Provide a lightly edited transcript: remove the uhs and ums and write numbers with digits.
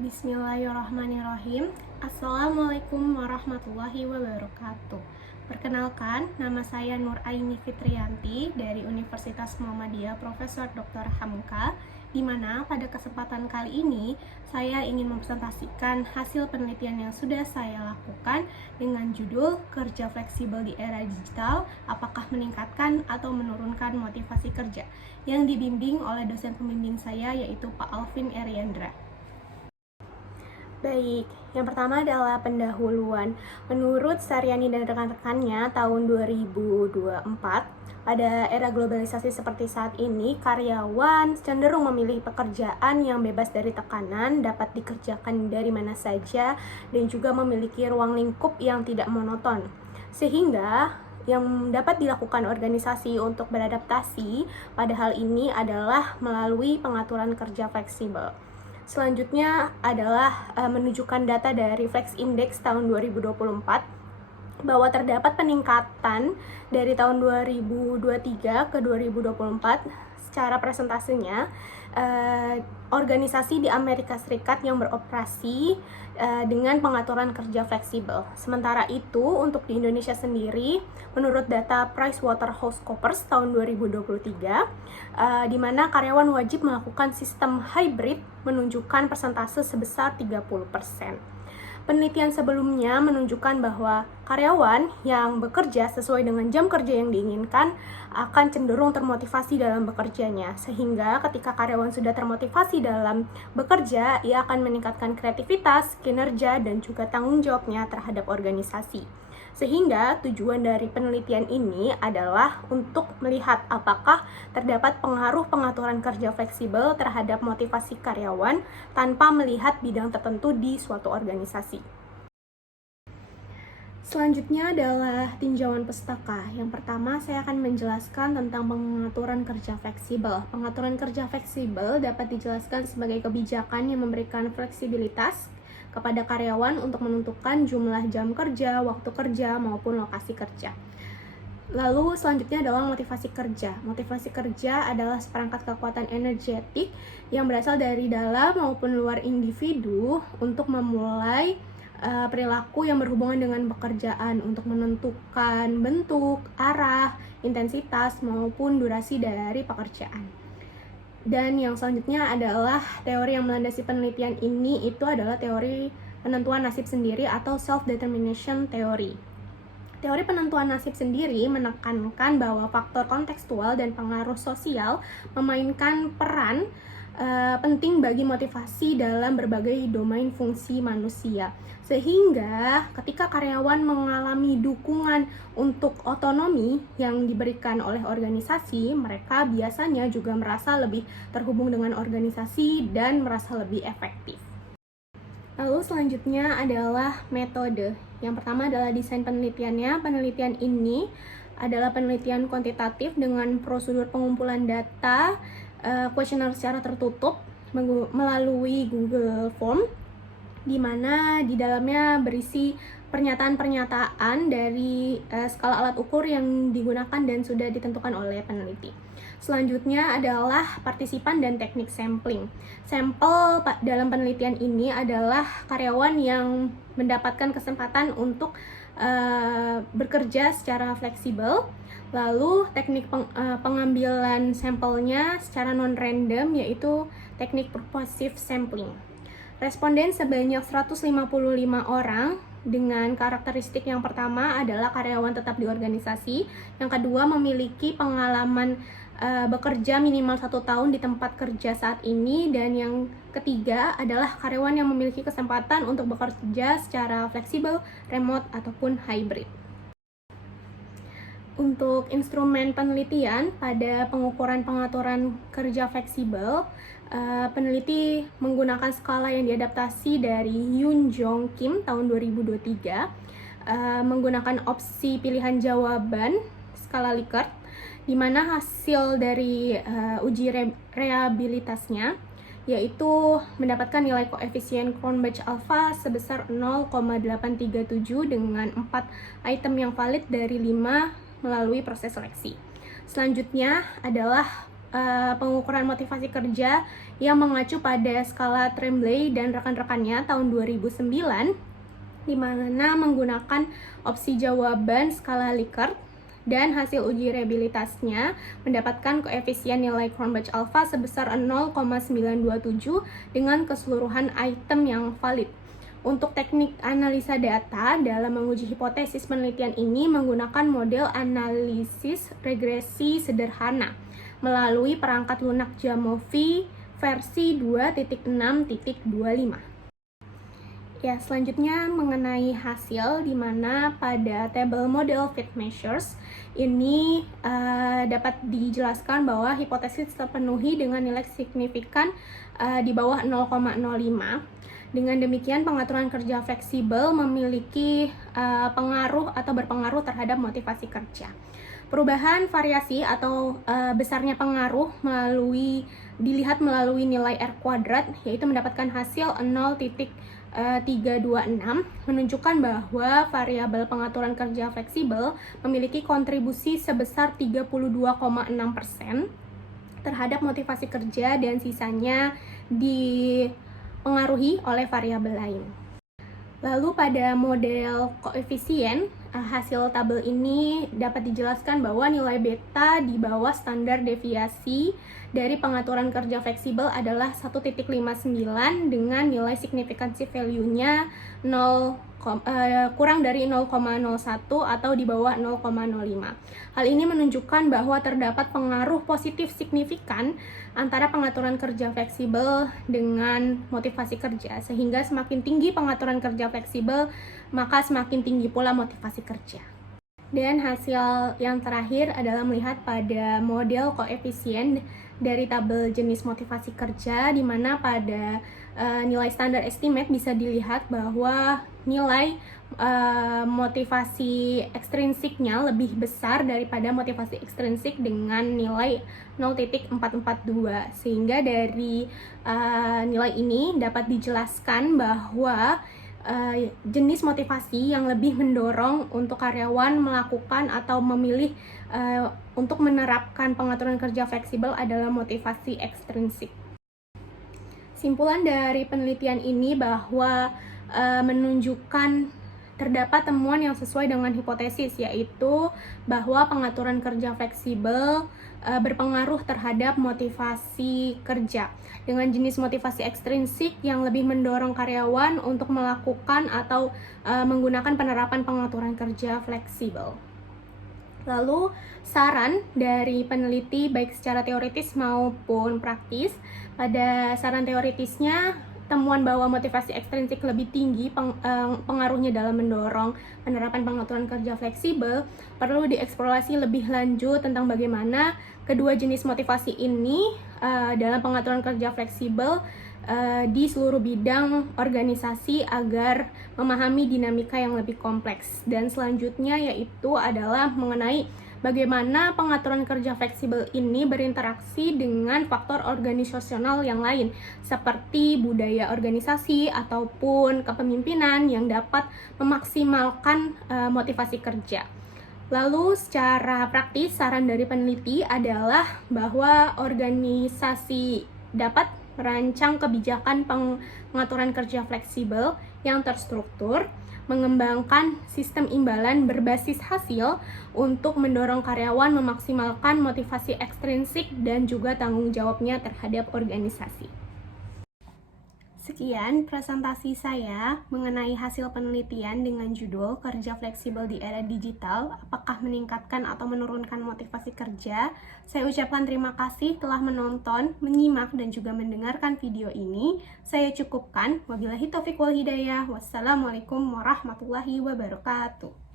Bismillahirrahmanirrahim. Assalamualaikum warahmatullahi wabarakatuh. Perkenalkan, nama saya Nur Aini Fitrianti dari Universitas Muhammadiyah Profesor Dr. Hamka, di mana pada kesempatan kali ini saya ingin mempresentasikan hasil penelitian yang sudah saya lakukan dengan judul Kerja Fleksibel di Era Digital, Apakah Meningkatkan atau Menurunkan Motivasi Kerja, yang dibimbing oleh dosen pembimbing saya yaitu Pak Alvin Eriandra. Baik, yang pertama adalah pendahuluan. Menurut Saryani dan rekan-rekannya tahun 2024, pada era globalisasi seperti saat ini, karyawan cenderung memilih pekerjaan yang bebas dari tekanan, dapat dikerjakan dari mana saja, dan juga memiliki ruang lingkup yang tidak monoton. Sehingga yang dapat dilakukan organisasi untuk beradaptasi pada hal ini adalah melalui pengaturan kerja fleksibel. Selanjutnya adalah menunjukkan data dari Flex Index tahun 2024 bahwa terdapat peningkatan dari tahun 2023 ke 2024 secara presentasenya. Organisasi di Amerika Serikat yang beroperasi dengan pengaturan kerja fleksibel. Sementara itu, untuk di Indonesia sendiri, menurut data PricewaterhouseCoopers tahun 2023, di mana karyawan wajib melakukan sistem hybrid menunjukkan persentase sebesar 30%. Penelitian sebelumnya menunjukkan bahwa karyawan yang bekerja sesuai dengan jam kerja yang diinginkan akan cenderung termotivasi dalam bekerjanya, sehingga ketika karyawan sudah termotivasi dalam bekerja, ia akan meningkatkan kreativitas, kinerja, dan juga tanggung jawabnya terhadap organisasi. Sehingga tujuan dari penelitian ini adalah untuk melihat apakah terdapat pengaruh pengaturan kerja fleksibel terhadap motivasi karyawan tanpa melihat bidang tertentu di suatu organisasi. Selanjutnya adalah tinjauan pustaka. Yang pertama, saya akan menjelaskan tentang pengaturan kerja fleksibel. Pengaturan kerja fleksibel dapat dijelaskan sebagai kebijakan yang memberikan fleksibilitas kepada karyawan untuk menentukan jumlah jam kerja, waktu kerja, maupun lokasi kerja. Lalu selanjutnya adalah motivasi kerja. Motivasi kerja adalah seperangkat kekuatan energetik yang berasal dari dalam maupun luar individu untuk memulai perilaku yang berhubungan dengan pekerjaan, untuk menentukan bentuk, arah, intensitas, maupun durasi dari pekerjaan. Dan yang selanjutnya adalah teori yang melandasi penelitian ini, itu adalah teori penentuan nasib sendiri atau self-determination theory. Teori penentuan nasib sendiri menekankan bahwa faktor kontekstual dan pengaruh sosial memainkan peran penting bagi motivasi dalam berbagai domain fungsi manusia. Sehingga ketika karyawan mengalami dukungan untuk otonomi yang diberikan oleh organisasi, mereka biasanya juga merasa lebih terhubung dengan organisasi dan merasa lebih efektif. Lalu selanjutnya adalah metode. Yang pertama adalah desain penelitiannya. Penelitian ini adalah penelitian kuantitatif dengan prosedur pengumpulan data kuesioner secara tertutup melalui Google Form, di mana di dalamnya berisi pernyataan-pernyataan dari skala alat ukur yang digunakan dan sudah ditentukan oleh peneliti. Selanjutnya adalah partisipan dan teknik sampling. Sampel dalam penelitian ini adalah karyawan yang mendapatkan kesempatan untuk bekerja secara fleksibel. Lalu teknik pengambilan sampelnya secara non-random, yaitu teknik purposive sampling. Responden sebanyak 155 orang dengan karakteristik yang pertama adalah karyawan tetap di organisasi, yang kedua memiliki pengalaman bekerja minimal 1 tahun di tempat kerja saat ini, dan yang ketiga adalah karyawan yang memiliki kesempatan untuk bekerja secara fleksibel, remote, ataupun hybrid. Untuk instrumen penelitian pada pengukuran pengaturan kerja fleksibel, peneliti menggunakan skala yang diadaptasi dari Yoon Jong Kim tahun 2023, menggunakan opsi pilihan jawaban skala Likert, di mana hasil dari uji reabilitasnya yaitu mendapatkan nilai koefisien Cronbach alpha sebesar 0,837 dengan 4 item yang valid dari 5 melalui proses seleksi. Selanjutnya adalah pengukuran motivasi kerja yang mengacu pada skala Tremblay dan rekan-rekannya tahun 2009, di mana menggunakan opsi jawaban skala Likert, dan hasil uji reliabilitasnya mendapatkan koefisien nilai Cronbach alpha sebesar 0,927 dengan keseluruhan item yang valid. Untuk teknik analisa data dalam menguji hipotesis penelitian ini menggunakan model analisis regresi sederhana melalui perangkat lunak Jamovi versi 2.6.25. Ya, selanjutnya mengenai hasil, di mana pada tabel model fit measures ini dapat dijelaskan bahwa hipotesis terpenuhi dengan nilai signifikan di bawah 0,05. Dengan demikian, pengaturan kerja fleksibel memiliki pengaruh atau berpengaruh terhadap motivasi kerja. Perubahan variasi atau besarnya pengaruh dilihat melalui nilai R kuadrat, yaitu mendapatkan hasil 0,326, menunjukkan bahwa variabel pengaturan kerja fleksibel memiliki kontribusi sebesar 32,6% terhadap motivasi kerja, dan sisanya dipengaruhi oleh variabel lain. Lalu pada model koefisien, hasil tabel ini dapat dijelaskan bahwa nilai beta di bawah standar deviasi dari pengaturan kerja fleksibel adalah 1,59 dengan nilai signifikansi value-nya kurang dari 0,01 atau di bawah 0,05. Hal ini menunjukkan bahwa terdapat pengaruh positif signifikan antara pengaturan kerja fleksibel dengan motivasi kerja, sehingga semakin tinggi pengaturan kerja fleksibel, maka semakin tinggi pula motivasi kerja. Dan hasil yang terakhir adalah melihat pada model koefisien dari tabel jenis motivasi kerja, di mana pada nilai standar estimate bisa dilihat bahwa nilai motivasi ekstrinsiknya lebih besar daripada motivasi ekstrinsik dengan nilai 0,442, sehingga dari nilai ini dapat dijelaskan bahwa jenis motivasi yang lebih mendorong untuk karyawan melakukan atau memilih untuk menerapkan pengaturan kerja fleksibel adalah motivasi ekstrinsik. Simpulan dari penelitian ini bahwa menunjukkan terdapat temuan yang sesuai dengan hipotesis, yaitu bahwa pengaturan kerja fleksibel berpengaruh terhadap motivasi kerja dengan jenis motivasi ekstrinsik yang lebih mendorong karyawan untuk melakukan atau menggunakan penerapan pengaturan kerja fleksibel. Lalu saran dari peneliti baik secara teoritis maupun praktis. Pada saran teoritisnya, temuan bahwa motivasi ekstrinsik lebih tinggi pengaruhnya dalam mendorong penerapan pengaturan kerja fleksibel, perlu dieksplorasi lebih lanjut tentang bagaimana kedua jenis motivasi ini dalam pengaturan kerja fleksibel di seluruh bidang organisasi agar memahami dinamika yang lebih kompleks. Dan selanjutnya yaitu adalah mengenai bagaimana pengaturan kerja fleksibel ini berinteraksi dengan faktor organisasional yang lain seperti budaya organisasi ataupun kepemimpinan yang dapat memaksimalkan motivasi kerja. Lalu secara praktis, saran dari peneliti adalah bahwa organisasi dapat merancang kebijakan pengaturan kerja fleksibel yang terstruktur, mengembangkan sistem imbalan berbasis hasil untuk mendorong karyawan memaksimalkan motivasi ekstrinsik dan juga tanggung jawabnya terhadap organisasi. Sekian presentasi saya mengenai hasil penelitian dengan judul Kerja Fleksibel di Era Digital, apakah meningkatkan atau menurunkan motivasi kerja. Saya ucapkan terima kasih telah menonton, menyimak, dan juga mendengarkan video ini. Saya cukupkan. Wabillahi taufiq wal hidayah. Wassalamualaikum warahmatullahi wabarakatuh.